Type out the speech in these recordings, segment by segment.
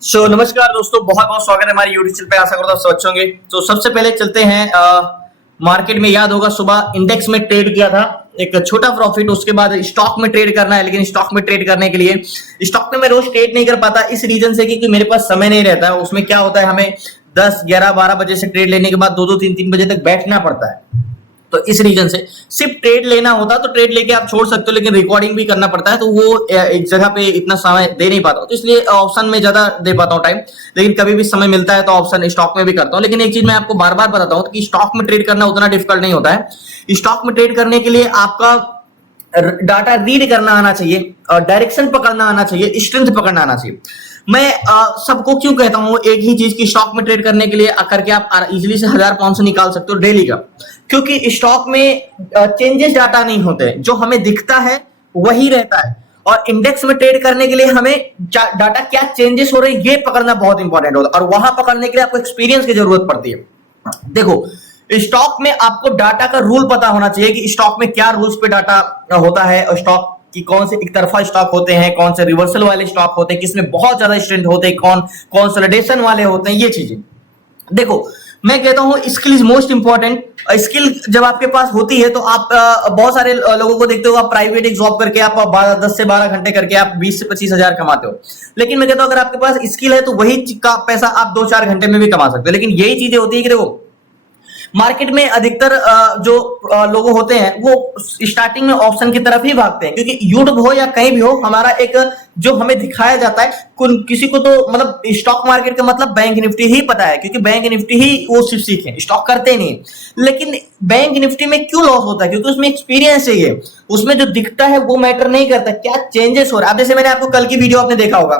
नमस्कार दोस्तों, बहुत बहुत स्वागत है हमारे यूट्यूब चैनल पे। आशा करता हूँ सब अच्छे होंगे। तो सबसे पहले चलते हैं मार्केट में। याद होगा सुबह इंडेक्स में ट्रेड किया था, एक छोटा प्रॉफिट। उसके बाद स्टॉक में ट्रेड करना है, लेकिन स्टॉक में ट्रेड करने के लिए स्टॉक में मैं रोज ट्रेड नहीं कर पाता, इस रीजन से कि मेरे पास समय नहीं रहता है। उसमें क्या होता है, हमें 10, 11, 12 बजे से ट्रेड लेने के बाद 2, 2, 3, 3 बजे तक बैठना पड़ता है। तो इस रीजन से सिर्फ ट्रेड लेना होता तो ट्रेड लेके आप छोड़ सकते हो, लेकिन रिकॉर्डिंग भी करना पड़ता है, तो वो एक जगह पे इतना समय दे नहीं पाता हूं। तो इसलिए ऑप्शन में ज्यादा दे पाता हूं टाइम, लेकिन कभी भी समय मिलता है तो ऑप्शन स्टॉक में भी करता हूं। लेकिन एक चीज मैं आपको बार बार बताता हूं कि स्टॉक में ट्रेड करना उतना डिफिकल्ट नहीं होता है। स्टॉक में ट्रेड करने के लिए आपका डाटा रीड करना आना चाहिए, डायरेक्शन पकड़ना आना चाहिए, स्ट्रेंथ पकड़ना आना चाहिए। मैं सबको क्यों कहता हूं एक ही चीज की, स्टॉक में ट्रेड करने के लिए करके आप इजिली से 1000-500 निकाल सकते हो डेली का, क्योंकि स्टॉक में चेंजेस डाटा नहीं होते, जो हमें दिखता है वही रहता है। और इंडेक्स में ट्रेड करने के लिए हमें डाटा क्या चेंजेस हो रहे हैं ये पकड़ना बहुत इंपॉर्टेंट होता है, और वहां पकड़ने के लिए आपको एक्सपीरियंस की जरूरत पड़ती है। देखो, स्टॉक में आपको डाटा का रूल पता होना चाहिए कि स्टॉक में क्या रूल्स पे डाटा होता है, और स्टॉक कि कौन से एक तरफा स्टॉक होते हैं, कौन से रिवर्सल वाले स्टॉक होते हैं, किसमें बहुत ज्यादा स्ट्रेंथ होते हैं, कौन कंसोलिडेशन वाले होते हैं, ये चीजें। देखो, मैं कहता हूं skill is most important. Skill जब आपके पास होती है तो आप बहुत सारे लोगों को देखते हो, आप प्राइवेट एक जॉब करके आप 10 से 12 घंटे करके आप 20 से 25 हजार कमाते हो। लेकिन मैं कहता हूं अगर आपके पास स्किल है तो वही का पैसा आप 2-4 घंटे में भी कमा सकते हो। लेकिन यही चीजें होती है कि देखो, मार्केट में अधिकतर जो लोग होते हैं वो स्टार्टिंग में ऑप्शन की तरफ ही भागते हैं, क्योंकि यूट्यूब हो या कहीं भी हो, हमारा एक जो हमें दिखाया जाता है, किसी को तो मतलब स्टॉक मार्केट का मतलब बैंक निफ्टी ही पता है, क्योंकि बैंक निफ्टी ही वो सिर्फ सीखे, स्टॉक करते नहीं। लेकिन बैंक निफ्टी में क्यों लॉस होता है? क्योंकि उसमें एक्सपीरियंस चाहिए, उसमें जो दिखता है वो मैटर नहीं करता, क्या चेंजेस हो रहा है। अब जैसे मैंने आपको कल की वीडियो आपने देखा होगा,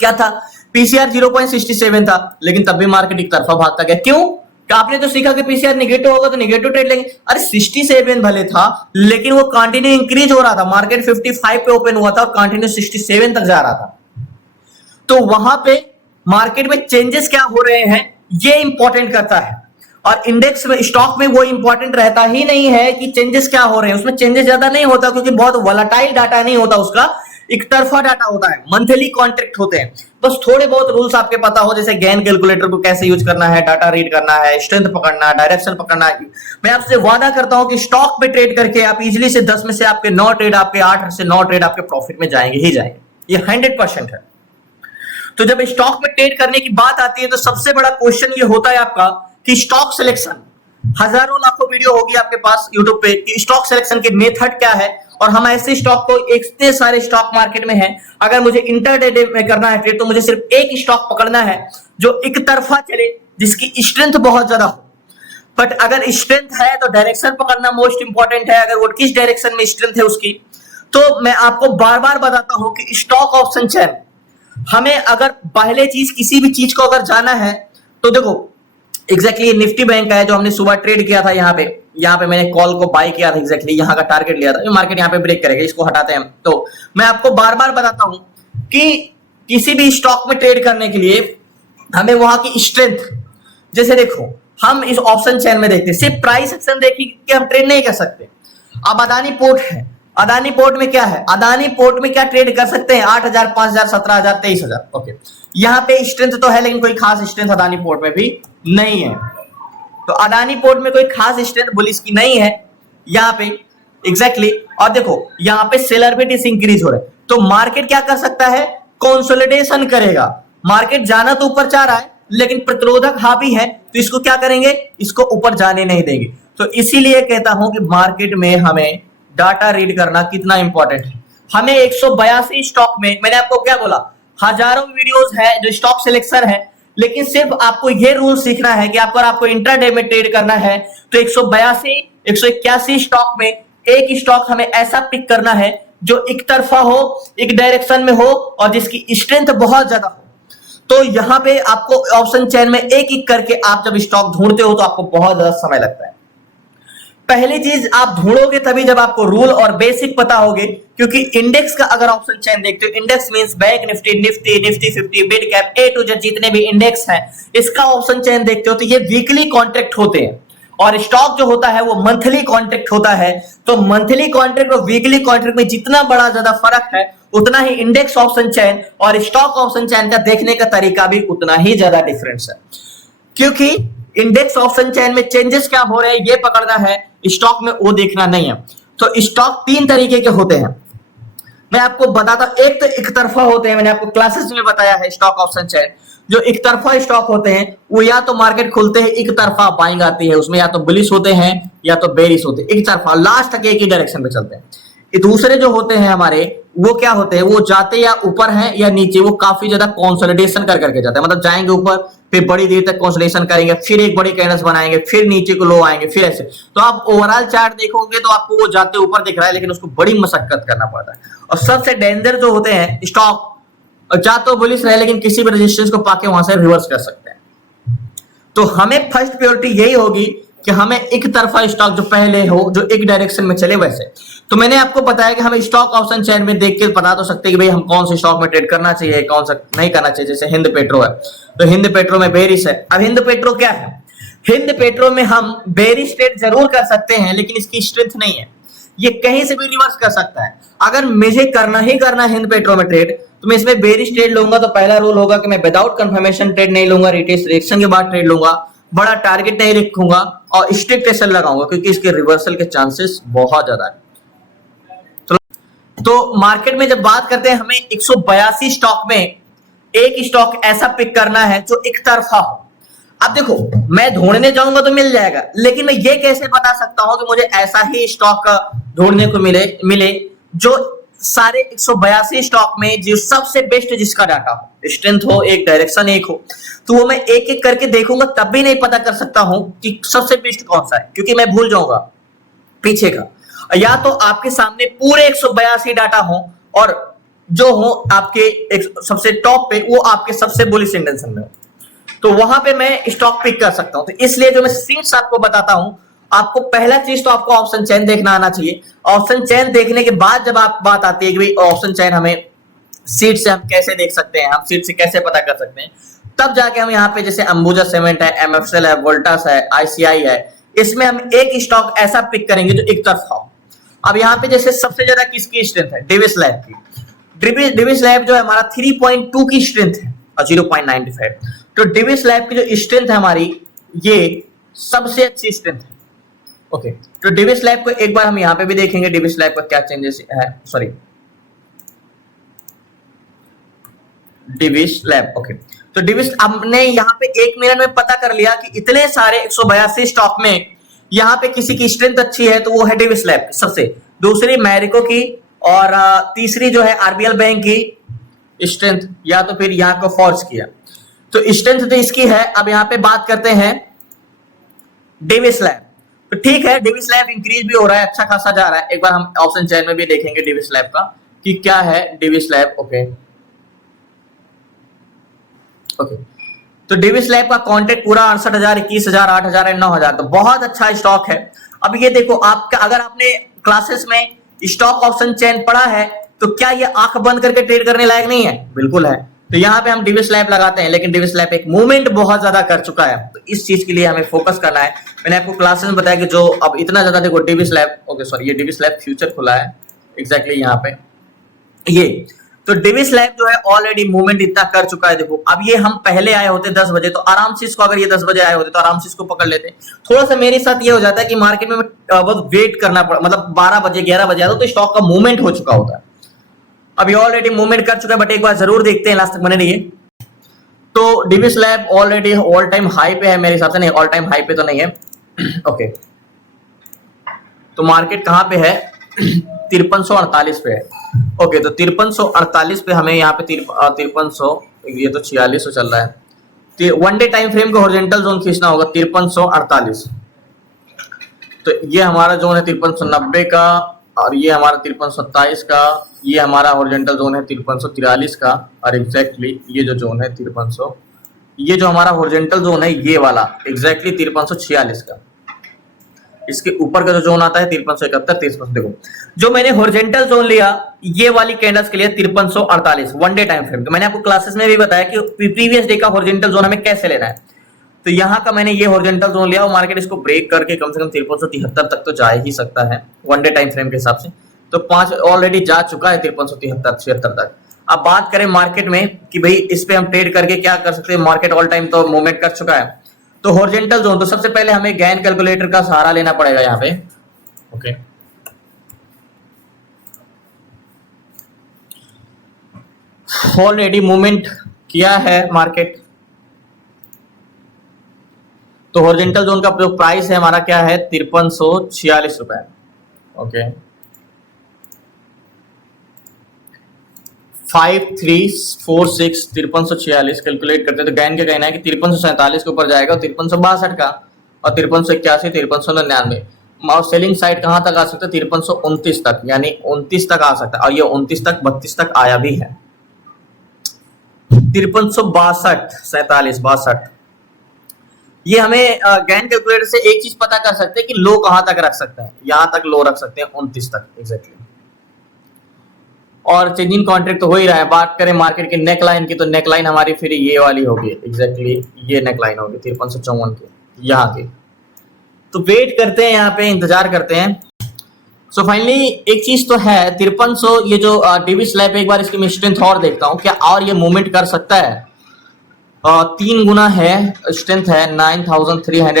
क्या था, पीसीआर 0.67 था, लेकिन तब भी मार्केट एक तरफा भागता गया। क्यों? आपने तो सीखा कि पीसीआर नेगेटिव होगा तो नेगेटिव ट्रेड लेंगे। अरे 67 भले था, लेकिन वो कंटिन्यू इंक्रीज हो रहा था। मार्केट 55 पे ओपन हुआ था और कंटिन्यू 67 तक जा रहा था। तो वहां पे मार्केट में चेंजेस क्या हो रहे हैं ये इंपॉर्टेंट करता है। और इंडेक्स में, स्टॉक में वो इंपॉर्टेंट रहता ही नहीं है कि चेंजेस क्या हो रहे हैं, उसमें चेंजेस ज्यादा नहीं होता, क्योंकि बहुत वोलेटाइल डाटा नहीं होता, उसका एक तरफा डाटा होता है, मंथली कॉन्ट्रैक्ट होते हैं। बस थोड़े बहुत रूल्स आपके पता हो, जैसे गेन कैलकुलेटर को कैसे यूज करना है, डाटा रीड करना है, स्ट्रेंथ पकड़ना, डायरेक्शन पकड़ना है। मैं आपसे वादा करता हूं कि स्टॉक पे ट्रेड करके आप इजीली से 10 में से आपके 9 ट्रेड, आपके 8 से 9 ट्रेड आपके प्रॉफिट में जाएंगे ही जाएंगे, ये 100% है। तो जब स्टॉक में ट्रेड करने की बात आती है तो सबसे बड़ा क्वेश्चन ये होता है आपका कि स्टॉक सिलेक्शन। हजारों लाखों वीडियो होगी आपके पास यूट्यूब पे कि स्टॉक सिलेक्शन के मेथड क्या है, और हम ऐसे स्टॉक को, इतने सारे स्टॉक मार्केट में हैं, अगर मुझे इंटरडे में करना है ट्रेड तो मुझे सिर्फ एक स्टॉक पकड़ना है जो एक तरफा चले, जिसकी स्ट्रेंथ बहुत ज्यादा हो। बट अगर स्ट्रेंथ है तो डायरेक्शन पकड़ना मोस्ट इंपॉर्टेंट है, अगर वो किस डायरेक्शन में स्ट्रेंथ है उसकी। तो मैं आपको बार बार बताता हूं कि स्टॉक ऑप्शन चेन, हमें अगर पहले चीज किसी भी चीज को अगर जाना है तो देखो, एग्जैक्टली निफ्टी बैंक का है जो हमने सुबह ट्रेड किया था। यहाँ पे मैंने कॉल को बाय किया था, एग्जैक्टली यहाँ का टारगेट लिया था। मार्केट यहाँ पे ब्रेक करेगा, इसको हटाते हैं हम। तो मैं आपको बार बार बताता हूं कि किसी भी स्टॉक में ट्रेड करने के लिए हमें वहां की स्ट्रेंथ, जैसे देखो हम इस ऑप्शन चेन में देखते हैं, सिर्फ प्राइस एक्शन देखी कि हम ट्रेड नहीं कर सकते। अब अदानी पोर्ट है, अदानी पोर्ट में क्या है, अदानी पोर्ट में क्या ट्रेड कर सकते हैं, 8,000, 5,000, 17,000, 23,000। ओके, यहाँ पे स्ट्रेंथ तो है, लेकिन कोई खास स्ट्रेंथ अदानी पोर्ट में भी नहीं है। तो अदानी पोर्ट में कोई खास स्ट्रेंथ बुलिश की नहीं है यहाँ पे, एग्जैक्टली। और देखो यहाँ पे सेलर भी डिसइंक्रीज हो रहे हैं, तो मार्केट क्या कर सकता है, कंसोलिडेशन करेगा। मार्केट जाना तो ऊपर चाह रहा है, लेकिन प्रतिरोधक हावी है, तो इसको क्या करेंगे, इसको ऊपर जाने नहीं देंगे। तो इसीलिए कहता हूं कि मार्केट में हमें डाटा रीड करना कितना इंपॉर्टेंट है। हमें 182 स्टॉक में, मैंने आपको क्या बोला, हजारों वीडियोस है जो स्टॉक सिलेक्शन है, लेकिन सिर्फ आपको ये रूल सीखना है कि आपको इंट्राडे में ट्रेड करना है तो 182, 181 स्टॉक में एक स्टॉक हमें ऐसा पिक करना है जो एक तरफा हो, एक डायरेक्शन में हो, और जिसकी स्ट्रेंथ बहुत ज्यादा हो। तो यहां पे आपको ऑप्शन चेन में एक एक करके आप जब स्टॉक ढूंढते हो तो आपको बहुत ज्यादा समय लगता है। पहली चीज आप ढूंढोगे तभी जब आपको रूल और बेसिक पता होगे, क्योंकि इंडेक्स का अगर ऑप्शन चेन देखते हो, index means bank Nifty, Nifty 50, mid cap, A to Z जितने भी इंडेक्स हैं, इसका ऑप्शन चेन देखते हो तो ये वीकली कॉन्ट्रैक्ट होते हैं, और स्टॉक जो होता है वो मंथली कॉन्ट्रैक्ट होता है। तो मंथली कॉन्ट्रैक्ट और वीकली कॉन्ट्रैक्ट में जितना बड़ा ज्यादा फर्क है उतना ही इंडेक्स ऑप्शन चेन और स्टॉक ऑप्शन चेन का देखने का तरीका भी उतना ही ज्यादा डिफरेंस है, क्योंकि इंडेक्स ऑप्शन चेन में चेंजेस क्या हो रहे हैं ये पकड़ना है, स्टॉक में वो देखना नहीं है। तो स्टॉक तीन तरीके के होते हैं, मैं आपको बताता हूं। एक तो एक तरफा होते हैं, मैंने आपको क्लासेस में बताया है स्टॉक ऑप्शन चेन। जो एक तरफा स्टॉक होते हैं वो या तो मार्केट खुलते हैं एक तरफा बाइंग आती है, उसमें या तो बुलिश होते हैं या तो बेरिश होते हैं, एक तरफा लास्ट तक एक ही डायरेक्शन पे चलते हैं। ये दूसरे जो होते हैं हमारे वो क्या होते हैं, वो जाते या ऊपर हैं या नीचे, वो काफी ज्यादा कंसोलिडेशन कर करके जाते हैं, मतलब जाएंगे ऊपर फिर बड़ी देर तक कंसोलिडेशन करेंगे, फिर एक बड़ी कैंडल्स बनाएंगे, फिर नीचे को लो आएंगे, फिर ऐसे। तो आप ओवरऑल चार्ट देखोगे तो आपको वो जाते ऊपर दिख रहा है, लेकिन उसको बड़ी मशक्कत करना पड़ता है। और सबसे डेंजर जो होते हैं स्टॉक, जा तो बुलिश रहे लेकिन किसी भी रेजिस्टेंस को पाके वहां से रिवर्स कर सकते हैं। तो हमें फर्स्ट प्रायोरिटी यही होगी कि हमें एक तरफा स्टॉक जो पहले हो, जो एक डायरेक्शन में चले वैसे। तो मैंने आपको बताया कि हमें स्टॉक ऑप्शन चेन में देख के बता तो सकते हैं कि भाई हम कौन से स्टॉक में ट्रेड करना चाहिए, कौन सा नहीं करना चाहिए। जैसे हिंद पेट्रो है, तो हिंद पेट्रो में बेरिश है। अब हिंद पेट्रो क्या है, हिंद पेट्रो में हम बेरिश ट्रेड जरूर कर सकते हैं, लेकिन इसकी स्ट्रेंथ नहीं है, ये कहीं से भी रिवर्स कर सकता है। अगर मुझे करना ही करना है हिंद पेट्रो में ट्रेड, तो मैं इसमें बेरिश ट्रेड लूंगा। तो पहला रूल होगा कि मैं विदाउट कंफर्मेशन ट्रेड नहीं लूंगा, रिटेस्ट रिएक्शन के बाद ट्रेड लूंगा, बड़ा टारगेट नहीं रखूंगा और स्ट्रिक्ट एसएल लगाऊंगा, क्योंकि इसके रिवर्सल के चांसेस बहुत ज्यादा है। तो मार्केट में जब बात करते हैं, हमें 182 स्टॉक में एक स्टॉक ऐसा पिक करना है जो एक तरफा हो। अब देखो, मैं ढूंढने जाऊंगा तो मिल जाएगा, लेकिन मैं ये कैसे बता सकता हूं कि मुझे ऐसा ही स्टॉक ढूंढने को मिले जो सारे 182 स्टॉक में जो सबसे बेस्ट जिसका डाटा हो, स्ट्रेंथ हो, एक डायरेक्शन एक हो, तो वो मैं एक एक करके देखूंगा, तब भी नहीं पता कर सकता हूं कि सबसे बेस्ट कौन सा है, क्योंकि मैं भूल जाऊंगा पीछे का। या तो आपके सामने पूरे 182 डाटा हो और जो हो आपके एक सबसे टॉप पे वो आपके सबसे बुलिश इंटेंशन में हो, तो वहां पे मैं स्टॉक पिक कर सकता हूं। तो इसलिए जो मैं सीट्स आपको बताता हूं, आपको पहला चीज तो आपको ऑप्शन चेन देखना आना चाहिए। ऑप्शन चेन देखने के बाद जब आप बात आती है कि भाई ऑप्शन चेन हमें सीट से हम कैसे देख सकते हैं, हम सीट से कैसे पता कर सकते हैं, तब जाके हम यहाँ पे जैसे अंबुजा सीमेंट है, एमएफएल है, वोल्टास है, आईसीआई है, इसमें हम एक स्टॉक ऐसा पिक करेंगे जो एक तरफा हो। अब यहाँ पे जैसे सबसे ज्यादा किसकी स्ट्रेंथ है, डेविस लैब की। डेविस लैब जो है हमारा 3.2 की स्ट्रेंथ है और 0.95। तो डेविस लैब की जो स्ट्रेंथ है हमारी, ये सबसे अच्छी स्ट्रेंथ है। ओके, तो डेविस लैब को एक बार हम यहाँ पे भी देखेंगे, डेविस लैब का क्या चेंजेस है। Sorry, Davis lab. ओके, तो डेविस हमने यहाँ पे 1 मिनट में पता कर लिया कि इतने सारे 182 स्टॉक में यहाँ पे किसी की स्ट्रेंथ अच्छी है तो वो है डेविस लैब की सबसे, दूसरी मैरिको की, और तीसरी जो है आरबीएल बैंक की स्ट्रेंथ, या तो फिर यहाँ को फोर्स किया। तो स्ट्रेंथ तो इसकी है। अब यहाँ पे बात करते हैं डेविस लैब। तो ठीक है, डेविस लैब इंक्रीज भी हो रहा है, अच्छा खासा जा रहा है। एक बार हम ऑप्शन चेन में भी देखेंगे डेविस लैब का कि क्या है डेविस लैब। ओके, तो डेविस लैब का कॉन्ट्रैक्ट पूरा 68,000, 21,000, 8,000 एंड 9,000, तो बहुत अच्छा स्टॉक है। अब ये देखो, आपका अगर आपने क्लासेस में स्टॉक ऑप्शन चेन पढ़ा है तो क्या ये आंख बंद करके ट्रेड करने लायक नहीं है? बिल्कुल है। तो यहाँ पे हम डेविस लैब लगाते हैं, लेकिन डेविस लैब एक मूवमेंट बहुत ज्यादा कर चुका है, तो इस चीज के लिए हमें फोकस करना है। मैंने आपको क्लासेस में बताया कि जो अब इतना ज्यादा देखो डेविस लैब, ओके सॉरी, ये डेविस लैब फ्यूचर खुला है एग्जैक्टली यहाँ पे ये। तो डेविस लैब जो है ऑलरेडी मूवमेंट इतना कर चुका है। देखो, अब ये हम पहले आए होते 10 बजे तो आराम से इसको, अगर ये 10 बजे आए होते तो आराम से इसको पकड़ लेते। थोड़ा सा मेरे साथ ये हो जाता है कि मार्केट में बस वेट करना पड़ा, मतलब 12 बजे 11 बजे आता तो स्टॉक का मूवमेंट हो चुका होता है। अभी ऑलरेडी मूवमेंट कर चुका है, बट एक बार जरूर देखते हैं, लास्ट तक बने रहिए। तो Davis lab already all time high पे है मेरे हिसाब से, नहीं ऑल टाइम हाई पे तो नहीं है। ओके, तो मार्केट कहां पे है? 5348 पे है। ओके, तो 5348 पे हमें यहाँ पे 5300, ये तो 4600 चल रहा है। वन डे टाइम फ्रेम का हॉरिजॉन्टल जोन खींचना होगा 5348। तो ये हमारा जोन है 5390 का, और ये हमारा 5327 का, ये हमारा हॉरिजॉन्टल जोन है 5343 का, और एग्जैक्टली ये जो जोन है 5300, ये जो हमारा हॉरिजॉन्टल जोन है ये वाला एग्जैक्टली 5346 का। इसके ऊपर का जो जोन आता है 5371, 5300। देखो, जो मैंने हॉरिजॉन्टल जोन लिया ये वाली कैंडल्स के लिए 5348 वन डे टाइम फ्रेम। तो मैंने आपको क्लासेस में भी बताया कि प्रीवियस डे का हॉरिजॉन्टल जोन हमें कैसे लेना है। तो यहाँ का मैंने ये हॉरिजॉन्टल जोन लिया और मार्केट इसको ब्रेक करके कम से कम 5373 तक तो जा ही सकता है वन डे टाइम फ्रेम के हिसाब से। तो 5 ऑलरेडी जा चुका है 5373 तक। अब बात करें मार्केट में कि भाई इस पे हम ट्रेड करके क्या कर सकते हैं, मार्केट ऑल टाइम तो मूवमेंट कर चुका है। तो हॉरिजॉन्टल जोन, तो सबसे पहले हमें गैन कैलकुलेटर का सहारा लेना पड़ेगा यहाँ पे। ओके, ऑलरेडी मूवमेंट किया है मार्केट। तो हॉरिजॉन्टल जोन का जो प्राइस है हमारा क्या है, 5346 रुपए। ओके, 5346 5346 कैलकुलेट करते हैं तो गैन का कहना है कि 5347 के ऊपर जाएगा, 5362 का, और 5381 5399। और सेलिंग साइड कहां तक आ सकता है, 5329 तक, यानी 29 तक आ सकता है, और ये 29 तक 32 तक आया भी है। 5362 47 62, ये हमें गैन कैलकुलेटर से एक चीज पता कर सकते हैं कि लो कहां तक रख सकते हैं, यहां तक लो रख सकते हैं 29 तक एग्जैक्टली। और चेंजिंग कॉन्ट्रैक्ट तो हो ही रहा है। बात करें मार्केट के नेक लाइन की, तो नेक लाइन हमारी फिर ये वाली होगी एग्जैक्टली, ये नेक लाइन होगी 5354 की यहाँ की। तो वेट करते हैं, यहाँ पे इंतजार करते हैं। सो फाइनली एक चीज तो है 5300, ये जो डीवी स्लैब, एक बार इसकी मैं स्ट्रेंथ और देखता हूँ क्या और ये मूवमेंट कर सकता है। 3 गुना है स्ट्रेंथ है, 9326 एंड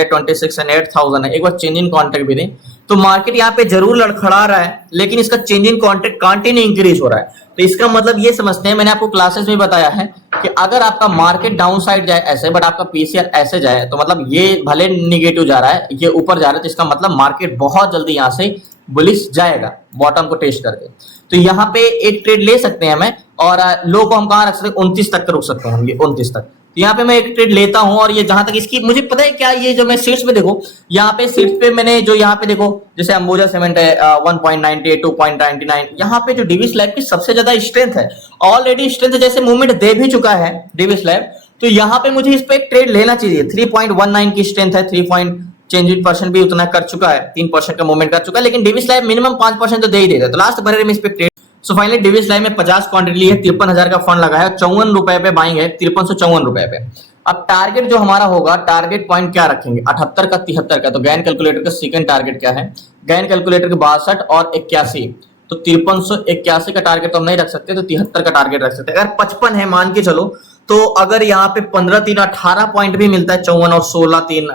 8000 है। एक बार चेंज इन कॉन्ट्रैक्ट भी दें तो मार्केट यहाँ पे जरूर लड़खड़ा रहा है, लेकिन इसका change in contract continue increase हो रहा है। तो इसका मतलब ये समझते हैं, मैंने आपको क्लासेस में बताया है कि अगर आपका मार्केट डाउन साइड जाए ऐसे, बट आपका पीसीआर ऐसे जाए, तो मतलब ये भले निगेटिव जा रहा है, ये ऊपर जा रहा है, तो इसका मतलब मार्केट बहुत जल्दी यहाँ से बुलिश जाएगा बॉटम को टेस्ट करके। तो यहाँ पे एक ट्रेड ले सकते हैं हमें, और लो को हम कहाँ रख सकते हैं, 29 तक रुक सकते हैं हम, ये 29 तक। तो यहाँ पे मैं एक ट्रेड लेता हूं, और ये जहां तक इसकी मुझे पता है क्या, ये जो मैं सीट्स पे देखो, यहाँ पे सीट्स पे मैंने जो यहाँ पे देखो, जैसे अंबुजा सीमेंट है 1.98 2.99, यहाँ पे जो डीवी स्लैब की सबसे ज्यादा स्ट्रेंथ है, ऑलरेडी स्ट्रेंथ जैसे मूवमेंट दे भी चुका है डीवी स्लैब। तो यहाँ पे मुझे इस पे एक ट्रेड लेना चाहिए। 3.19 की स्ट्रेंथ है, 3% भी उतना कर चुका है, 3% का मूवमेंट कर चुका है, लेकिन डीवी स्लैब मिनिमम 5% तो दे ही देगा। तो लास्ट बने में इस पे trade. So finally DV slab में 50 क्वांटिटी ली है, 53,000 का फंड लगा है, 54 रुपए पे बाइंग है, 5354 रुपए पे। अब टारगेट जो हमारा होगा, टारगेट पॉइंट क्या रखेंगे, 78 का 73 का। तो गैन कैलकुलेटर का सेकंड टारगेट क्या है, गैन कैलकुलेटर के 62 और 81, तो 5381 का टारगेट तो हम नहीं रख सकते, तो 73 का टारगेट रख सकते हैं। अगर 55 है मान के चलो, तो अगर यहाँ पे 15 3 18 पॉइंट भी मिलता है, 54 और 16 3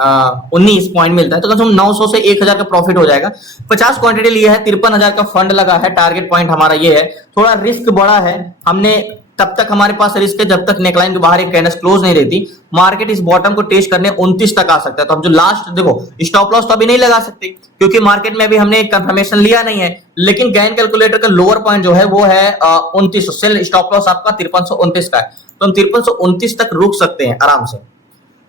19 पॉइंट मिलता है, तो कम से कम 900 से 1000 का प्रॉफिट हो जाएगा। 50 क्वांटिटी लिया है, 53,000 का फंड लगा है, टारगेट पॉइंट हमारा ये है। थोड़ा रिस्क बड़ा है, हमने तब तक हमारे पास रिस्क है जब तक नेकलाइन के बाहर एक कैंडल क्लोज नहीं रहती। मार्केट इस बॉटम को टेस्ट करने 29 तक आ सकता है। तो हम जो लास्ट देखो, स्टॉप लॉस तो अभी नहीं लगा सकते क्योंकि मार्केट में अभी हमने कंफर्मेशन लिया नहीं है, लेकिन गैन कैलकुलेटर का लोअर पॉइंट जो है वो है 2900, सेल स्टॉप लॉस आपका 5329 का है, तो हम 5329 तक रुक सकते हैं आराम से।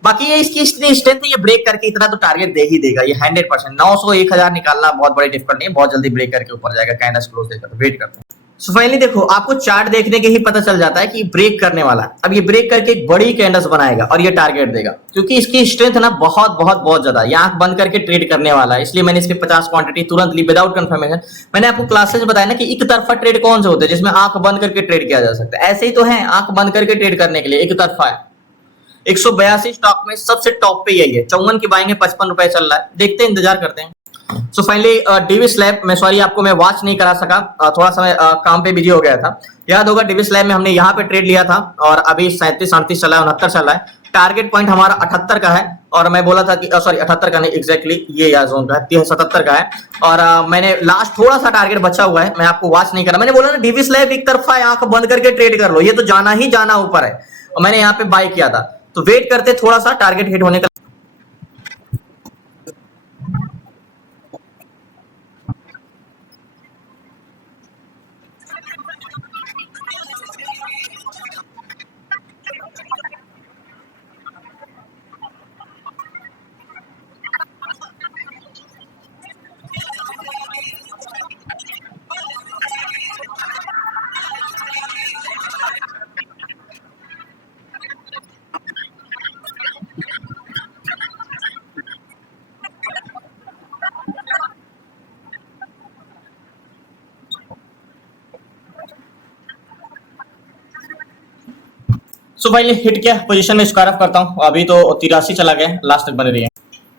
बाकी ये इसकी इतनी स्ट्रेंथ है, ये ब्रेक करके इतना तो टारगेट दे ही देगा ये 100%। 900 1000 निकालना बहुत बड़ी डिफिकल्ट नहीं है, बहुत जल्दी ब्रेक करके ऊपर जाएगा कैंडल क्लोज देकर। तो वेट करते हैं। सो फाइनली देखो, आपको चार्ट देखने के ही पता चल जाता है कि ब्रेक करने वाला है। अब ये ब्रेक करके एक बड़ी कैंडल्स बनाएगा और ये टारगेट देगा, क्योंकि इसकी स्ट्रेंथ ना बहुत ज्यादा, ये आंख बंद करके ट्रेड करने वाला है। इसलिए मैंने इसकी 50 क्वांटिटी तुरंत ली विदाउट कंफर्मेशन। मैंने आपको क्लासेस में बताया ना कि एक तरफा ट्रेड कौन से होते हैं, जिसमें आंख बंद करके ट्रेड किया जा सकता है। ऐसे ही तो है, आंख बंद करके ट्रेड करने के लिए एक तरफा है। 182 स्टॉक में सबसे टॉप पे यही है, 54 की बाइंग है, 55 रुपए चल रहा है। देखते हैं, इंतजार करते हैं। सो फाइनली डीवी स्लैब में, सॉरी आपको मैं वॉच नहीं करा सका, थोड़ा समय काम पे बिजी हो गया था। याद होगा डीवी स्लैब में हमने यहाँ पे ट्रेड लिया था और अभी 37 38 चला है, 69 चल रहा है। टारगेट पॉइंट हमारा 78 का है, और मैं बोला था कि सॉरी 78 का नहीं, एग्जैक्टली ये या जोन का है, 77 का है। और मैंने लास्ट थोड़ा सा टारगेट बचा हुआ है, मैं आपको वॉच नहीं करा। मैंने बोला ना डीवी स्लैब एक तरफा है, आंख बंद करके ट्रेड कर लो, ये तो जाना ही जाना ऊपर है, और मैंने यहाँ पे बाय किया था। तो वेट करते थोड़ा सा टारगेट हिट होने का। सो फाइनली हिट किया, पोजीशन में स्क्वायर ऑफ करता हूं। अभी तो 83 चला गया, लास्ट तक बने रही है।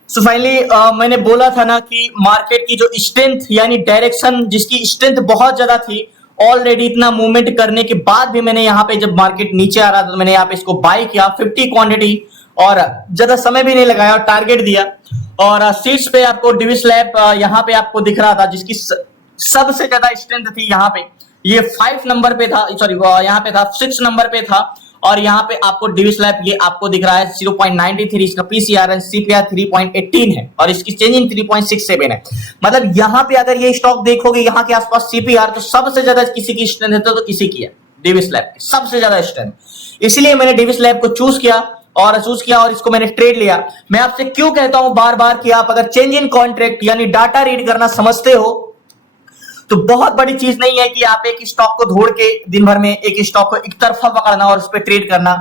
सो फाइनली मैंने बोला था ना कि मार्केट की जो स्ट्रेंथ यानी डायरेक्शन जिसकी स्ट्रेंथ बहुत ज्यादा थी, ऑलरेडी इतना मूवमेंट करने के बाद भी मैंने यहाँ पे जब मार्केट नीचे आ रहा था तो मैंने यहाँ पे इसको बाय किया 50 क्वांटिटी और ज्यादा समय भी नहीं लगाया और टारगेट दिया। और शीर्ष पे आपको डिविस लैब यहाँ पे आपको दिख रहा था जिसकी सबसे ज्यादा स्ट्रेंथ थी यहाँ पे, ये 5 नंबर पे था, सॉरी यहाँ पे था 6 नंबर पे था। और यहाँ पे आपको डिविस लैब ये आपको दिख रहा है 0.93, इसका पीसीआर एंड सीपीआर 3.18 है और इसकी चेंजिंग 3.67 है। मतलब यहाँ पे अगर ये स्टॉक देखोगे यहाँ के आसपास सीपीआर तो सबसे ज्यादा किसी की स्ट्रेंथ है तो इसी की है, डिविस लैब की सबसे ज्यादा स्ट्रेंथ। इसलिए मैंने डिविस लैब को चूज किया और इसको मैंने ट्रेड लिया। मैं आपसे क्यों कहता हूं बार बार कि आप अगर चेंज इन कॉन्ट्रैक्ट यानी डाटा रीड करना समझते हो तो बहुत बड़ी चीज नहीं है कि आप एक स्टॉक को धोड़ के दिन भर में एक स्टॉक को एक तरफा पकड़ना और उस पर ट्रेड करना।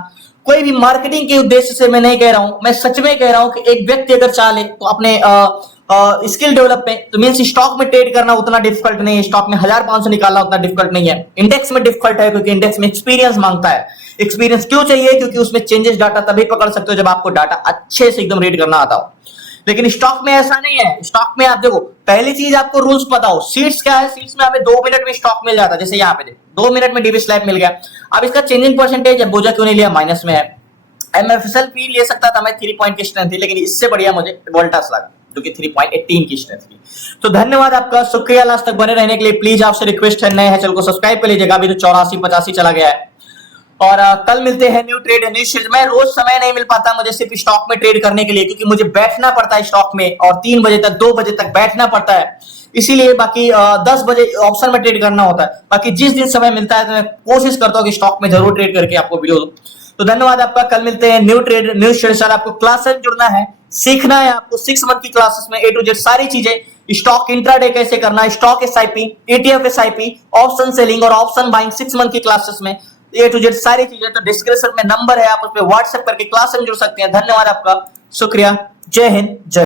कोई भी मार्केटिंग के उद्देश्य से मैं नहीं कह रहा हूं, मैं सच में कह रहा हूं कि एक व्यक्ति अगर चाहे तो अपने स्किल डेवलप में तो मीन्स स्टॉक में ट्रेड करना उतना डिफिकल्ट नहीं है, स्टॉक में 1500 निकालना उतना डिफिकल्ट नहीं है। इंडेक्स में डिफिकल्ट है क्योंकि इंडेक्स में एक्सपीरियंस मांगता है। एक्सपीरियंस क्यों चाहिए? क्योंकि उसमें चेंजेस डाटा तभी पकड़ सकते हो जब आपको डाटा अच्छे से एकदम रीड करना आता हो। लेकिन स्टॉक में ऐसा नहीं है। स्टॉक में आप देखो, पहली चीज आपको रूल्स पता हो। सीट्स क्या है? सीट्स में हमें 2 मिनट में स्टॉक मिल जाता है, जैसे यहाँ पे देखो 2 मिनट में डिविस लैब मिल गया। अब इसका चेंजिंग परसेंटेज है, बोझा क्यों नहीं लिया, माइनस में है। एमएफएसएल भी ले सकता था मैं, 3 पॉइंट की स्ट्रेंथ थी, लेकिन इससे बढ़िया मुझे वोल्टास लगा जो कि 3.18 की स्ट्रेंथ थी। तो धन्यवाद आपका, शुक्रिया लास्ट तक बने रहने के लिए। प्लीज आपसे रिक्वेस्ट है, नए हैं चैनल को सब्सक्राइब कर लीजिएगा, अभी तो 84-85 चला गया है। और कल मिलते हैं न्यू ट्रेड न्यू शेयर। मैं रोज समय नहीं मिल पाता मुझे सिर्फ स्टॉक में ट्रेड करने के लिए, क्योंकि मुझे बैठना पड़ता है स्टॉक में और 3 बजे तक 2 बजे तक बैठना पड़ता है, इसीलिए बाकी 10 बजे ऑप्शन में ट्रेड करना होता है। बाकी जिस दिन समय मिलता है तो मैं कोशिश करता हूँ कि स्टॉक में जरूर ट्रेड करके आपको वीडियो दूं। तो धन्यवाद आपका, कल मिलते हैं new trade new share. Sir आपको क्लासेस जुड़ना है, सीखना है आपको 6 मंथ की क्लासेस में A to Z सारी चीजें, स्टॉक इंट्राडे कैसे करना, stock SIP, ETF SIP, option selling और ऑप्शन बाइंग 6 मंथ की क्लासेस में A to Z सारी चीजें। तो डिस्क्रिप्शन में नंबर है, आप उस पर व्हाट्सएप करके क्लास में जुड़ सकते हैं। धन्यवाद आपका, शुक्रिया, जय हिंद, जय